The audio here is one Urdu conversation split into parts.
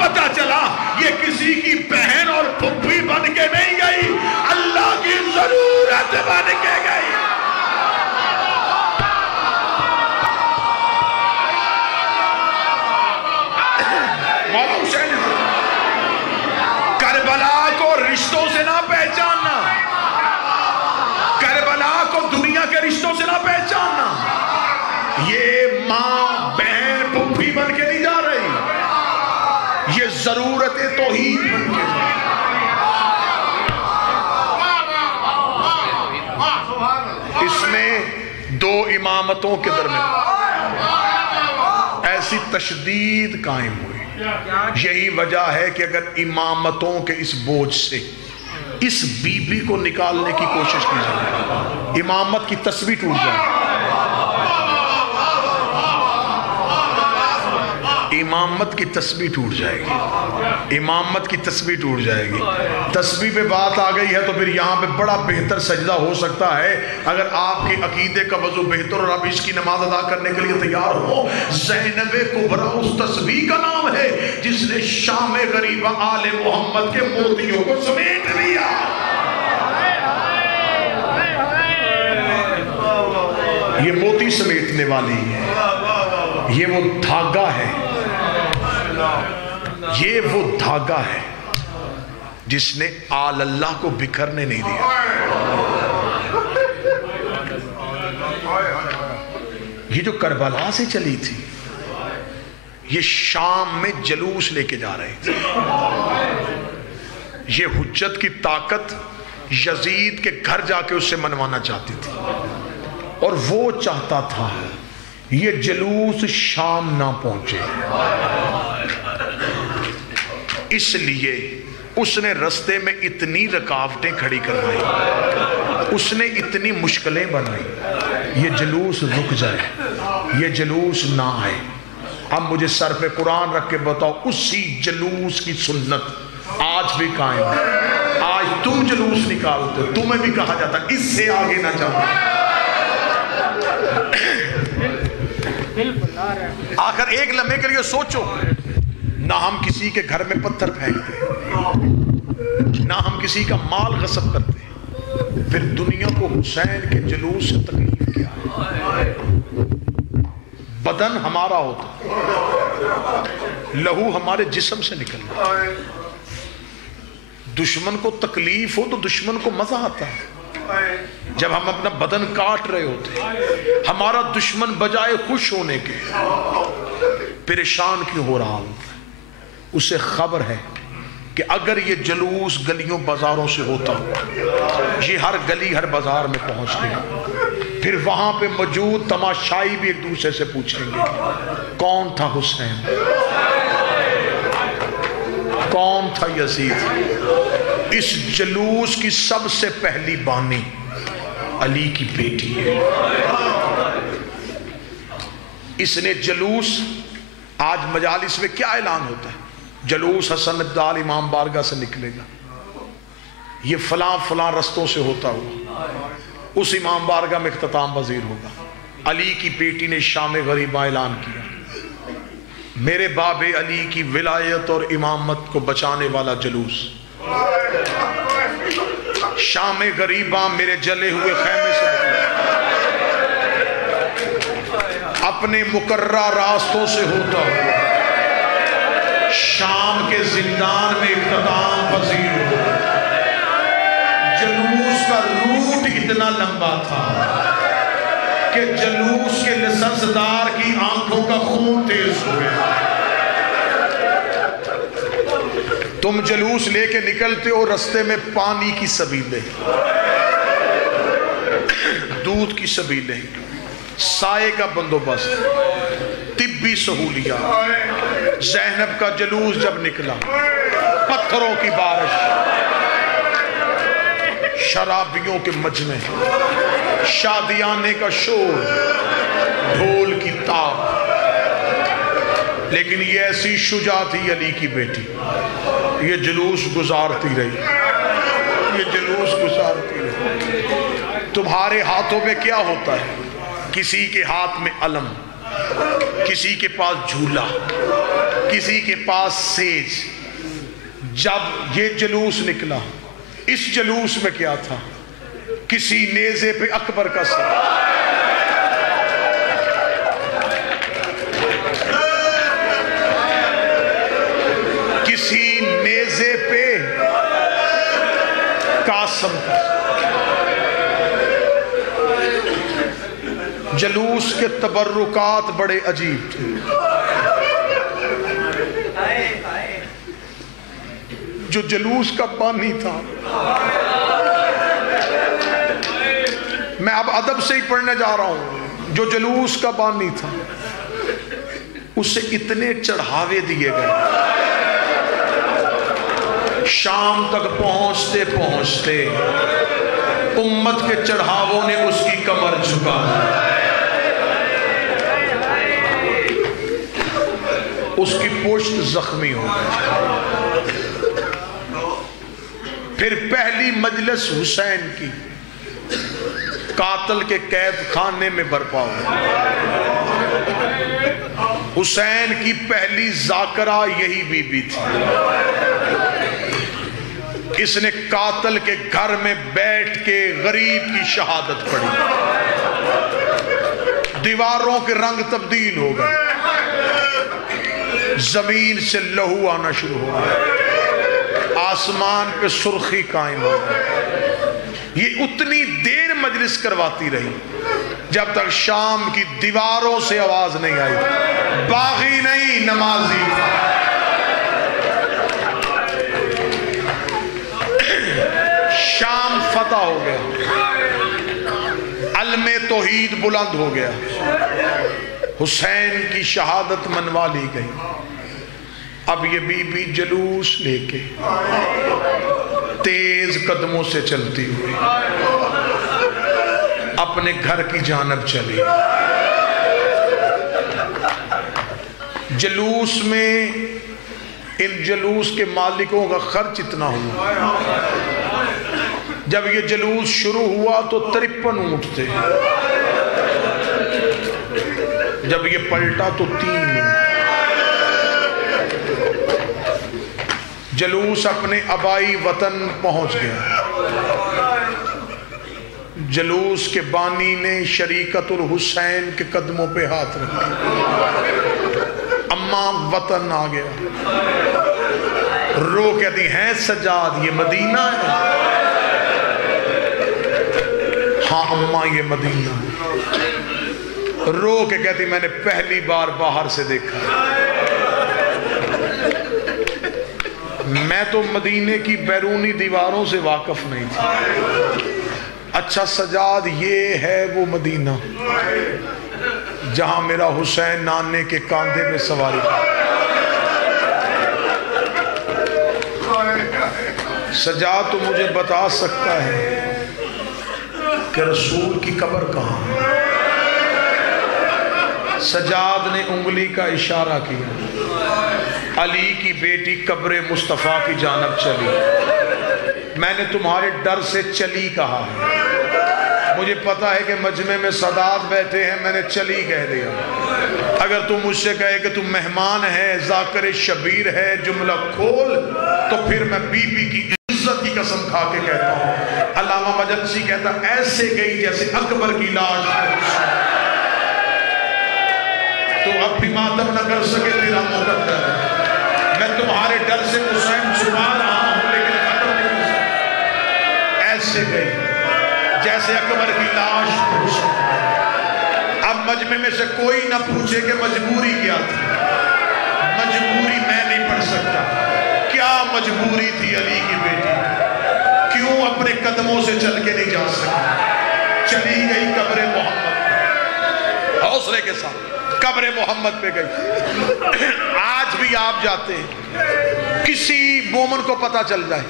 پتا چلا یہ کسی کی بہن اور پھپھی بن کے نہیں گئی، اللہ کی ضرورت بن کے گئی۔ مولا حسین کربلا کو رشتوں سے نہ پہچاننا، کربلا کو دنیا کے رشتوں سے نہ پہچاننا، یہ ماں بہن پھپھی بن کے نہیں جا رہی، یہ ضرورت توحید بن کے جا رہی۔ اس میں دو امامتوں کے درمیان ایسی تشدید قائم ہوئی، یہی وجہ ہے کہ اگر امامتوں کے اس بوجھ سے اس بی بی کو نکالنے کی کوشش کی جائے، امامت کی تسبیح ٹوٹ جائے، امامت کی تسبیح ٹوٹ جائے گی، امامت کی تسبیح ٹوٹ جائے گی۔ تسبیح پہ بات آ گئی ہے تو پھر یہاں پہ بڑا بہتر سجدہ ہو سکتا ہے اگر آپ کے عقیدے کا وضو بہتر اور آپ اس کی نماز ادا کرنے کے لیے تیار ہو۔ زینب کبریٰ اس تسبیح کا نام ہے جس نے شام غریبہ آل محمد کے موتیوں کو سمیٹ لیا۔ یہ موتی سمیٹنے والی ہے، یہ وہ دھاگا ہے، یہ وہ دھاگا ہے جس نے آل اللہ کو بکھرنے نہیں دیا۔ یہ جو کربلا سے چلی تھی، یہ شام میں جلوس لے کے جا رہے تھے، یہ حجت کی طاقت یزید کے گھر جا کے اسے منوانا چاہتی تھی، اور وہ چاہتا تھا یہ جلوس شام نہ پہنچے، اس لیے اس نے رستے میں اتنی رکاوٹیں کھڑی کروائی، اس نے اتنی مشکلیں بنائی، یہ جلوس رک جائے، یہ جلوس نہ آئے۔ اب مجھے سر پہ قرآن رکھ کے بتاؤ، اسی جلوس کی سنت آج بھی قائم ہے۔ آج تم جلوس نکالتے ہو، تمہیں بھی کہا جاتا اس سے آگے نہ جاؤ۔ آخر ایک لمحے کے لیے سوچو، نہ ہم کسی کے گھر میں پتھر پھینکتے، نہ ہم کسی کا مال غصب کرتے، پھر دنیا کو حسین کے جلوس سے تکلیف کیا ہے؟ بدن ہمارا ہوتا، لہو ہمارے جسم سے نکلتا، دشمن کو تکلیف ہو تو دشمن کو مزہ آتا ہے۔ جب ہم اپنا بدن کاٹ رہے ہوتے، ہمارا دشمن بجائے خوش ہونے کے پریشان کیوں ہو رہا ہوتا ہے؟ اسے خبر ہے کہ اگر یہ جلوس گلیوں بازاروں سے ہوتا، یہ ہر گلی ہر بازار میں پہنچ گیا، پھر وہاں پہ موجود تماشائی بھی ایک دوسرے سے پوچھیں گے کون تھا حسین، کون تھا یزید۔ اس جلوس کی سب سے پہلی بانی علی کی بیٹی ہے۔ اس نے جلوس، آج مجالس میں کیا اعلان ہوتا ہے؟ جلوس حسن ابدال امام بارگاہ سے نکلے گا، یہ فلاں فلاں رستوں سے ہوتا ہوا اس امام بارگاہ میں اختتام پذیر ہوگا۔ علی کی بیٹی نے شام غریبہ اعلان کیا، میرے باب علی کی ولایت اور امامت کو بچانے والا جلوس شام غریبہ میرے جلے ہوئے خیمے سے اپنے مقررہ راستوں سے ہوتا ہوا شام کے زندان میں اختتام پذیر ہوا۔ جلوس کا روٹ اتنا لمبا تھا کہ جلوس کے لسنسدار کی آنکھوں کا خون تیز ہو گیا۔ تم جلوس لے کے نکلتے ہو، رستے میں پانی کی سبیلیں، دودھ کی سبیلیں، سائے کا بندوبست، طبی سہولیات۔ زینب کا جلوس جب نکلا، پتھروں کی بارش، شرابیوں کے مجمع، شادیانے کا شور، ڈھول کی تاب، لیکن یہ ایسی شجاع تھی علی کی بیٹی، یہ جلوس گزارتی رہی، یہ جلوس گزارتی رہی۔ تمہارے ہاتھوں میں کیا ہوتا ہے؟ کسی کے ہاتھ میں علم، کسی کے پاس جھولا، کسی کے پاس سیج. جب یہ جلوس نکلا، اس جلوس میں کیا تھا؟ کسی نیزے پہ اکبر کا سر، کسی نیزے پہ قاسم کا سر. جلوس کے تبرکات بڑے عجیب تھے. جو جلوس کا بانی تھا، میں اب ادب سے ہی پڑھنے جا رہا ہوں، جو جلوس کا بانی تھا اسے اتنے چڑھاوے دیے گئے، شام تک پہنچتے پہنچتے امت کے چڑھاووں نے اس کی کمر جھکا دی، اس کی پشت زخمی ہو گئی. پھر پہلی مجلس حسین کی قاتل کے قید خانے میں برپا ہوئی. حسین کی پہلی ذاکرہ یہی بی بی تھی. اس نے قاتل کے گھر میں بیٹھ کے غریب کی شہادت پڑھی. دیواروں کے رنگ تبدیل ہو گئے، زمین سے لہو آنا شروع ہو گیا، آسمان پہ سرخی قائم ہو گئی. یہ اتنی دیر مجلس کرواتی رہی جب تک شام کی دیواروں سے آواز نہیں آئی، باغی نہیں نمازی تھا. شام فتح ہو گیا، علم توحید بلند ہو گیا، حسین کی شہادت منوا لی گئی. اب یہ بی بی جلوس لے کے تیز قدموں سے چلتی ہوئی اپنے گھر کی جانب چلی. جلوس میں ان جلوس کے مالکوں کا خرچ اتنا ہوا. جب یہ جلوس شروع ہوا تو 53 اونٹ تھے، جب یہ پلٹا تو 3 اونٹ. جلوس اپنے آبائی وطن پہنچ گیا. جلوس کے بانی نے شریکت الحسین کے قدموں پہ ہاتھ رکھا. اماں وطن آ گیا، رو کہتی ہیں سجاد یہ مدینہ ہے؟ ہاں اماں یہ مدینہ ہے. رو کے کہتی میں نے پہلی بار باہر سے دیکھا، میں تو مدینے کی بیرونی دیواروں سے واقف نہیں تھا. اچھا سجاد یہ ہے وہ مدینہ جہاں میرا حسین نانے کے کاندھے میں سواری تھا. سجاد تو مجھے بتا سکتا ہے کہ رسول کی قبر کہاں ہے؟ سجاد نے انگلی کا اشارہ کیا. علی کی بیٹی قبر مصطفیٰ کی جانب چلی. میں نے تمہارے ڈر سے چلی کہا ہے، مجھے پتا ہے کہ مجمع میں سادات بیٹھے ہیں، میں نے چلی کہہ دیا. اگر تم مجھ سے کہے کہ تم مہمان ہے، ذاکر شبیر ہے، جملہ کھول، تو پھر میں بی بی کی عزت کی قسم کھا کے کہتا ہوں. علامہ مجلسی کہتا ایسے گئی جیسے اکبر کی لاش. تو اب بھی ماتم نہ کر سکے تیرا مقدر ہے. میں تمہارے ڈر سے حسین چھپا رہا ہوں لیکن ختم نہیں کر سکتا. ایسے گئی جیسے اکبر کی لاش. اب مجمع میں سے کوئی نہ پوچھے کہ مجبوری کیا تھی. مجبوری میں نہیں پڑھ سکتا. کیا مجبوری تھی علی کی بیٹی؟ کیوں اپنے قدموں سے چل کے نہیں جا سکتی؟ چلی گئی قبر محمد، حوصلے کے ساتھ قبر محمد پہ گئی. آج بھی آپ جاتے ہیں، کسی مومن کو پتا چل جائے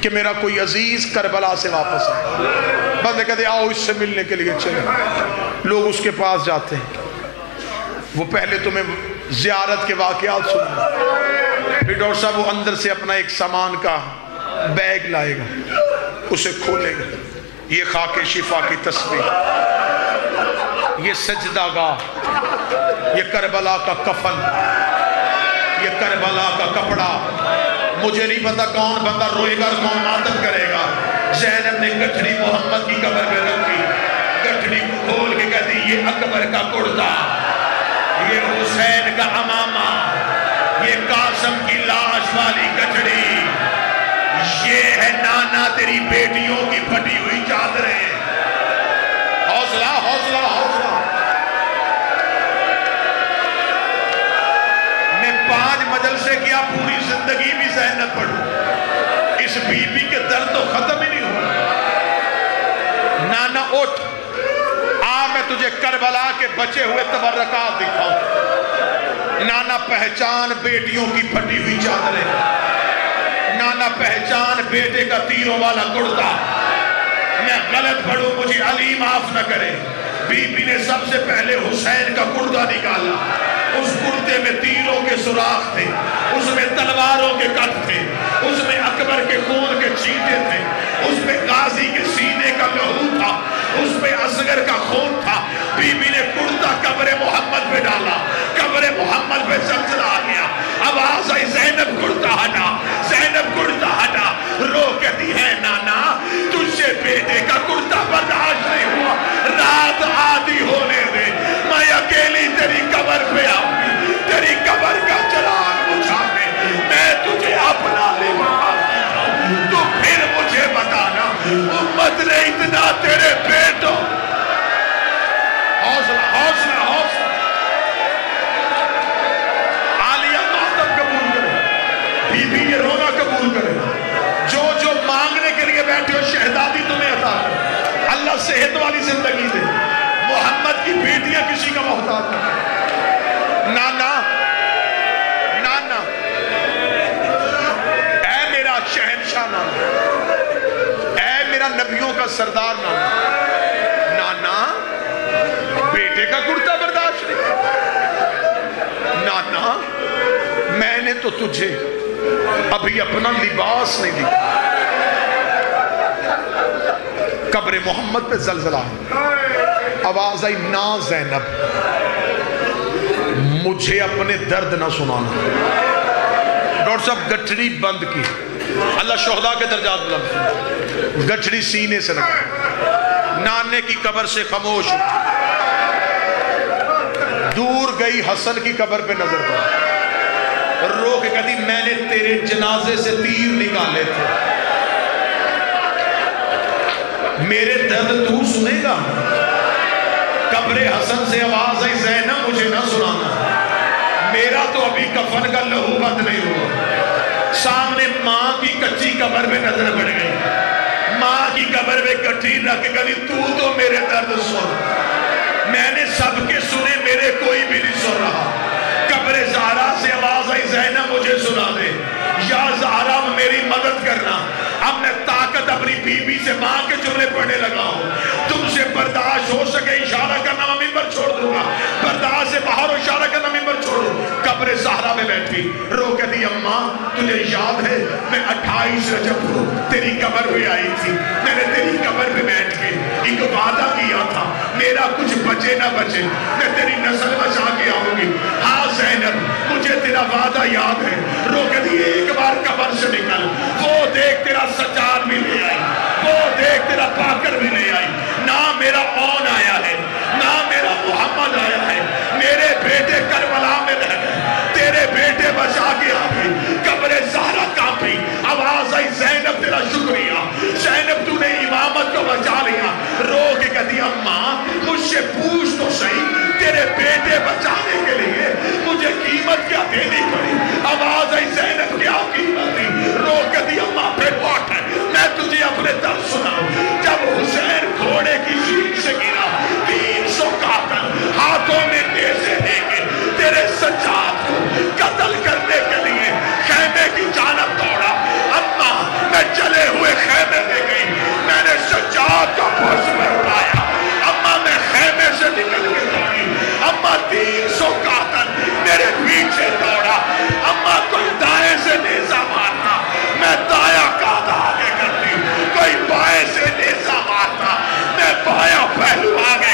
کہ میرا کوئی عزیز کربلا سے واپس آئے، بندے کہتے آؤ اس سے ملنے کے لیے چلے. لوگ اس کے پاس جاتے ہیں، وہ پہلے تمہیں زیارت کے واقعات سنیں، پھر ڈاکٹر صاحب وہ اندر سے اپنا ایک سامان کا بیگ لائے گا، اسے کھولے گا. یہ خاک شفا کی تسبیح، یہ سجدہ گاہ، یہ کربلا کا کفن، یہ کربلا کا کپڑا مجھے نہیں پتا کون بندہ روئے گا اور کون ماتم کرے گا. زینب نے گٹھڑی محمد کی قبر پہ رکھی, گٹھڑی کو کھول کے کہتی یہ اکبر کا کرتا, یہ حسین کا امامہ, یہ قاسم کی لاش والی گٹھڑی, یہ ہے نانا تیری بیٹیوں کی پھٹی ہوئی چادریں. حوصلہ حوصلہ حوصلہ. میں 5 مجلسے کیا پوری زندگی بھی زینب پڑھوں, اس بی بی کے درد تو ختم ہی نہیں ہوا. نانا اٹھ, آ میں تجھے کربلا کے بچے ہوئے تبرکات دکھاؤں. نانا پہچان بیٹیوں کی پھٹی ہوئی چادریں, نانا پہچان بیٹے کا تیروں والا کرتا. میں غلط پڑھوں مجھے علی معاف نہ کرے. بی بی نے سب سے پہلے حسین کا کرتا نکالا, اس کرتے میں تیروں کے سوراخ تھے, اس میں تلواروں کے کٹ تھے, اس میں اکبر کے خون کے چینٹے تھے, اس میں غازی کے سینے کا لہو تھا, اس میں اصغر کا خون تھا. بی بی نے کرتا قبر محمد پہ ڈالا, قبر محمد پہ زلزلہ آ گیا, آواز آئی زینب کرتا ہٹا, زینب کرتا ہٹا. رو کہتی ہے نانا تجھ سے بیٹے کا کرتا برداشت نہیں ہوا, رات آدھی ہونے دے, میں اکیلی تیری قبر پہ آؤں گی, تیری قبر کا چراغ بجھانے میں تجھے اپنا لباس دکھاؤں, تو پھر مجھے بتانا امت نے اتنا تیرے بیٹوں. حوصلہ حوصلہ حوصلہ. عالیہ ماتم قبول کرے, بی بی یہ رونا قبول کرے. جو مانگنے کے لیے بیٹھے ہو شہزادی تمہیں عطا کرے, اللہ صحت والی زندگی دے, محمد کی بیٹیاں کسی کا محتاج نہ. نانا نانا اے میرا شہنشاہ نانا, اے میرا نبیوں کا سردار نانا, نانا بیٹے کا کرتا برداشت نہیں. نانا میں نے تو تجھے ابھی اپنا لباس نہیں دیا. قبر محمد پہ زلزلہ, آواز آئی نا زینب مجھے اپنے درد نہ سنانا. ڈاکٹر صاحب گٹھڑی بند کی, اللہ شہداء کے درجات بلند, گٹھڑی سینے سے لگا, نانے کی قبر سے خاموش اٹھی, دور گئی حسن کی قبر پہ نظر پڑا, رو کے کہتی میں نے تیرے جنازے سے تیر نکالے تھے, میرے درد تو سنے گا. قبر حسن سے آواز آئی زینب مجھے نہ سنانا, میرا تو ابھی کفن کا لہو بند نہیں ہوا. سامنے ماں کی کچی قبر پہ نظر پڑ گئی, ماں کی قبر پہ گٹھی رکھ کے کہتی تو میرے درد سن, میں نے سب کے سنے میرے کوئی بھی نہیں سن رہا. قبر زہرا سے آواز آئی زینب مجھے سنا دے, یا زہرا میری مدد کرنا, اب میں طاقت اپنی بی بی سے ماں کے جملے پڑھنے لگا ہوں, تم سے برداشت ہو سکے اشارہ کرنا میں ممبر چھوڑ دوں گا, برداشت سے باہر اشارہ کرنا ممبر چھوڑوں. قبر زہرا میں بیٹھی رو کہتی اماں تجھے یاد ہے میں 28 رجب کو تیری قبر پہ آئی تھی, میں نے تیری قبر پہ بیٹھ کے ایک وعدہ کیا تھا میرا کچھ بچے نہ بچے میں تیری نسل بچا کے آؤں گی. ہاں زینب مجھے تیرا وعدہ یاد ہے. رو کہتی ایک بار قبر سے نکل, وہ دیکھ تیرا سجاد بھی لے آئی, وہ دیکھ تیرا پاکر بھی لے آئی, نہ میرا اون آیا ہے نہ میرا محمد آیا ہے, میرے بیٹے کربلا میں رہ گئے, تیرے بیٹے بچا کے آ گئے. قبر زہرا کانپی, آواز آئی زینب تیرا شکریہ, زینب تو نے امامت کو بچا لیا. رو کے کہتی اماں مجھ سے پوچھ تو صحیح تیرے بیٹے بچانے کے لیے مجھے قیمت کیا دینی پڑی. آواز آئی زینب کیا قیمت تھی. رو کہتی اماں پھر واٹ ہے میں تجھے اپنے درد سناؤں. جب حسین گھوڑے کی شیٹ سے گرا 300 قاتل ہاتھوں میں نیزے لے کے تیرے سجاد کو قتل کرنے کے لیے خیمے کی جانب دوڑا. اماں میں چلے ہوئے خیمے میں گئی, میں نے سجاد کا پرس میں اٹھایا, اماں میں خیمے سے نکل کے دوڑی, اماں 300 قاتل میرے پیچھے دوڑا, اماں کوئی دائیں سے نیزہ مارتا میں دایاں قادہ آگے کرتی, کوئی بائیں سے نیزہ مارتا میں بایاں پہلو آگے